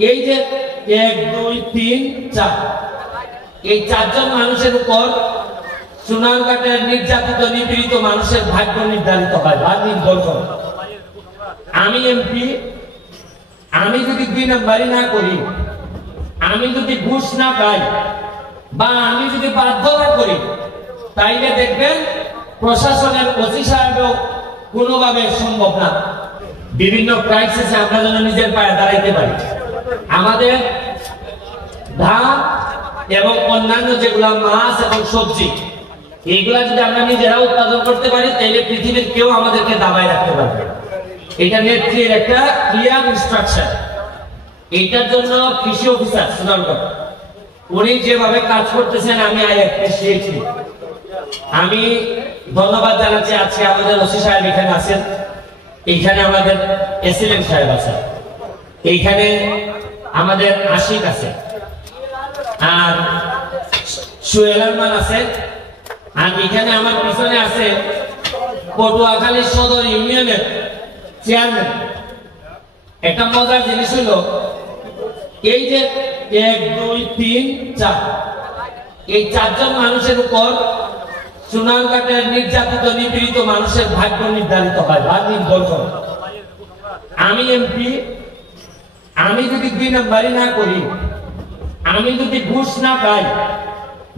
এই যে 1 2 3 4 এই চারজন মানুষের উপর সোনারঘাটের নির্যাতিত নিপীড়িত মানুষের ভাগ্য নির্ধারিত হয় বা নির্ভর করে। আমি এমপি, আমি যদি 2 নম্বরই না করি, আমি যদি ঘুষ না পাই বা আমি যদি বাধ্য না করি, তাইলে দেখবেন প্রশাসনের ওসি সাহেবও কোনোভাবে সম্ভব না। বিভিন্ন ক্রাইসিসে আমরা যেন নিজের পায়ে দাঁড়াইতে পারি। আমাদের ধান এবং অন্যান্য যেগুলা মাছ এবং সবজি, এইগুলা যদি আমরা নিজেরা উৎপাদন করতে পারি, তাহলে পৃথিবীর কেউ আমাদেরকে দাবায় রাখতে পারবে। এটা নেত্রীর একটা ক্লিয়ার ইনস্ট্রাকশন। এইটার জন্য কৃষি অফিসার সুনামগঞ্জ উনি যেভাবে কাজ করতেছেন, আমি আমি ধন্যবাদ জানাচ্ছি। আজকে আমাদের ওসি সাহেব এখানে আছেন, এইখানে আমাদের এসিলেন্ট সাহেব আছেন, এইখানে আমাদের আশিক আছে, আর সোহেল আরমান আছে, আর এখানে আমার পিছনে আছে পটুয়াখালী সদর ইউনিয়নের চেয়ারম্যান। একটা মজার জিনিস হলো, এই যে 1 2 3 4 এই চারজন মানুষের উপর সোনারঘাটের নির্যাতিত নিপীড়িত মানুষের ভাগ্য নির্ধারিত হয় বা নির্ভর করে। আমি এমপি, আমি যদি 2 নম্বরই না করি, আমি যদি ঘুষ না পাই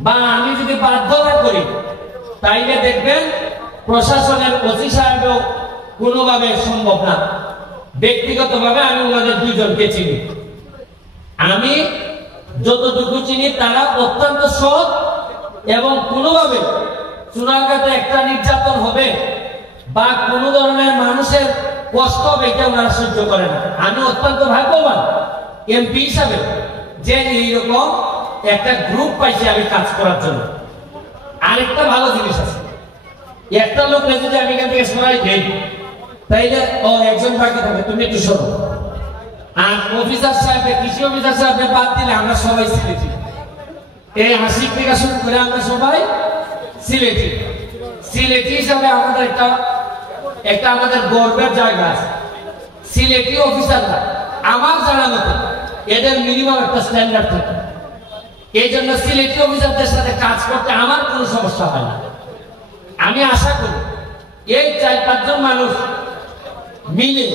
বা আমি যদি বাধ্য না করি, তাইলে দেখবেন প্রশাসনের ওসি সাহেবও কোনোভাবে সম্ভব না। ব্যক্তিগতভাবে আমি ওনাদের 2 জনকে চিনি। আমি যতটুকু চিনি তারা অত্যন্ত সৎ এবং কোনোভাবে সোনারঘাটে একটা নির্যাতন হবে বা কোন ধরনের মানুষের কষ্ট হবে এটা ওনারা সহ্য করে না। আমি অত্যন্ত ভাগ্যবান এমপি হিসাবে যে এইরকম একটা গ্রুপ পাইছি আমি কাজ করার জন্য। আরেকটা ভালো জিনিস আছে, একটা লোক যদি আমি এখান থেকে সরাই দেই, তাইলে ও একজন বাকি থাকে, তুমি একটু সরো। আর অফিসার সাহেব, কৃষি অফিসার সাহেব বাদ দিলে আমরা সবাই সিলেটি। এই আশিক থেকে শুরু করে আমরা সবাই সিলেটি। সিলেটি হিসাবে আমাদের একটা আমাদের গর্বের জায়গা আছে। সিলেটি অফিসাররা আমার জানা মতো এদের মিনিমাম একটা স্ট্যান্ডার্ড থাকে। এই জন্য সিলেটি অফিসারদের সাথে কাজ করতে আমার কোনো সমস্যা হয় না। আমি আশা করি এই 4-5 জন মানুষ মিলে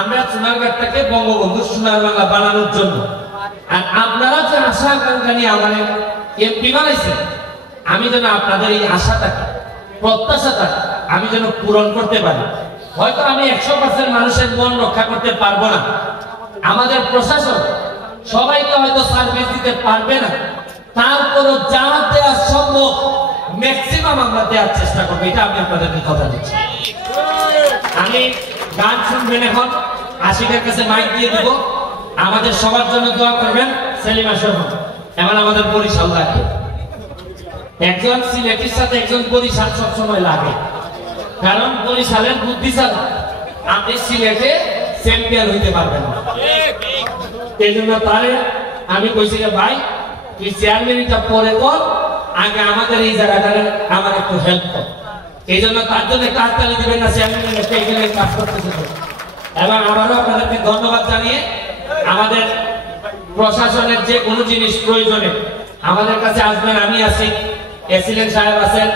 আমরা সোনারঘাটটাকে বঙ্গবন্ধু সোনার বাংলা বানানোর জন্য, আর আপনারা যে আশা আকাঙ্ক্ষা নিয়ে আমাদের এমপি বানাইছেন, আমি যেন আপনাদের এই আশাটাকে, প্রত্যাশাটা আমি যেন পূরণ করতে পারি। হয়তো আমি 100% মানুষের মন রক্ষা করতে পারবো না, আমাদের প্রশাসন সবাইকে হয়তো সার্ভিস দিতে পারবে না, তারপরও যা দেওয়া সম্ভব ম্যাক্সিমাম আমরা দেওয়ার চেষ্টা করবো। এটা আমি আপনাদেরকে কথা দিচ্ছি। আমি গান শুনবেন, এখন আশিকের কাছে মাইক দিয়ে দিব, আমাদের সবার জন্য দোয়া করবেন। সেলিমা সহ এমন আমাদের বরিশাল লাগে, একজন সিলেটের সাথে একজন বরিশাল সবসময় লাগে, কারণ বরিশালের বুদ্ধি ছাড়া আপনি সিলেটে চ্যাম্পিয়ন হইতে পারবেন না। এই জন্য তারে আমি কইছি যে ভাই তুই চেয়ারম্যানটা পরে কর, আগে আমাদের এই জায়গাটারে আমার একটু হেল্প কর। এই জন্য তার জন্য কাজতালি দিবেন না, চেয়ারম্যান এখানে কাজ করতেছে। এবং আবারও আপনাদেরকে ধন্যবাদ জানিয়ে, আমাদের প্রশাসনের যে কোনো জিনিস প্রয়োজনে আমাদের কাছে আসবেন। আমি আছি, এসিলেন্ট সাহেব আছেন,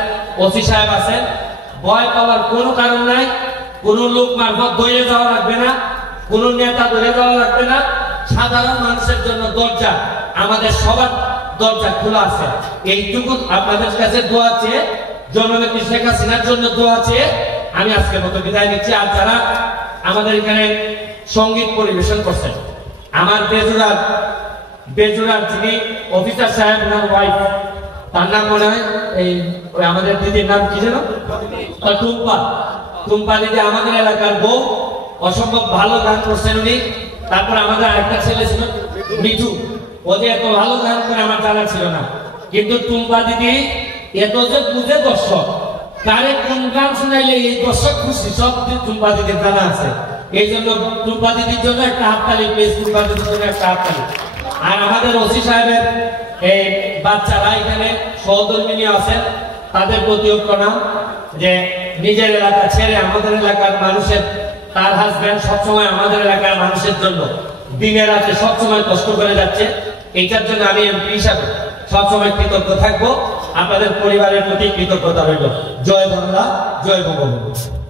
ওসি সাহেব আছেন, ভয় পাওয়ার কোনো কারণ নাই। কোন লোক মারফত ধরে যাওয়া লাগবে না, কোন নেতা ধরে যাওয়া লাগবে না। সাধারণ মানুষের জন্য দরজা, আমাদের সবার দরজা খোলা আছে। এইটুকু আপনাদের কাছে দোয়া চেয়ে, জননেত্রী শেখ হাসিনার জন্য দোয়া চেয়ে আমি আজকের মতো বিদায় নিচ্ছি। আর যারা আমাদের এখানে সঙ্গীত পরিবেশন করছেন, আমার বেজুরার যিনি অফিসার সাহেব, ওনার ওয়াইফ, তার নাম মনে হয় এই আমাদের দিদির নাম কি যেন, টুম্পা দিদি, আমাদের এলাকার বউ, অসম্ভব ভালো গান করছেন উনি। তারপর আমাদের আরেকটা ছেলে ছিল মিঠু, ও যে এত ভালো গান করে আমার জানা ছিল না, কিন্তু টুম্পা দিদি এত যে বুঝে দর্শক, কারে কোন গান শুনাইলে এই দর্শক খুশি, সব টুম্পা দিদির জানা আছে। এই জন্য টুম্পা দিদির জন্য একটা হাততালি, প্লিজ টুম্পা দিদির জন্য একটা হাততালি। আর আমাদের ওসি সাহেবের এই বাচ্চারা এখানে সহধর্মিনী আছেন, তাদের প্রতিও প্রণাম, যে নিজের এলাকা ছেড়ে আমাদের এলাকার মানুষের, তার হাজবেন্ড সবসময় আমাদের এলাকার মানুষের জন্য দিনে রাতে সবসময় কষ্ট করে যাচ্ছে। এইটার জন্য আমি এমপি হিসাবে সবসময় কৃতজ্ঞ থাকবো। আপনাদের পরিবারের প্রতি কৃতজ্ঞতা রইল। জয় বাংলা, জয় বঙ্গবন্ধু।